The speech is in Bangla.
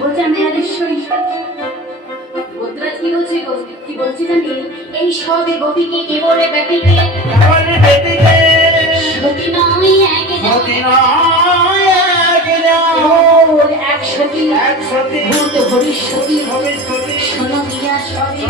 বলছে আমি রাজেশ্বরী। ভদ্রাজ কি বলছে গো? কি বলছে জানি? এই সবে গোপীকে কে বলে বেটিকে? সতী নয় এক সতী ভূত ভবিষ্যৎ শোনো দিয়া সবে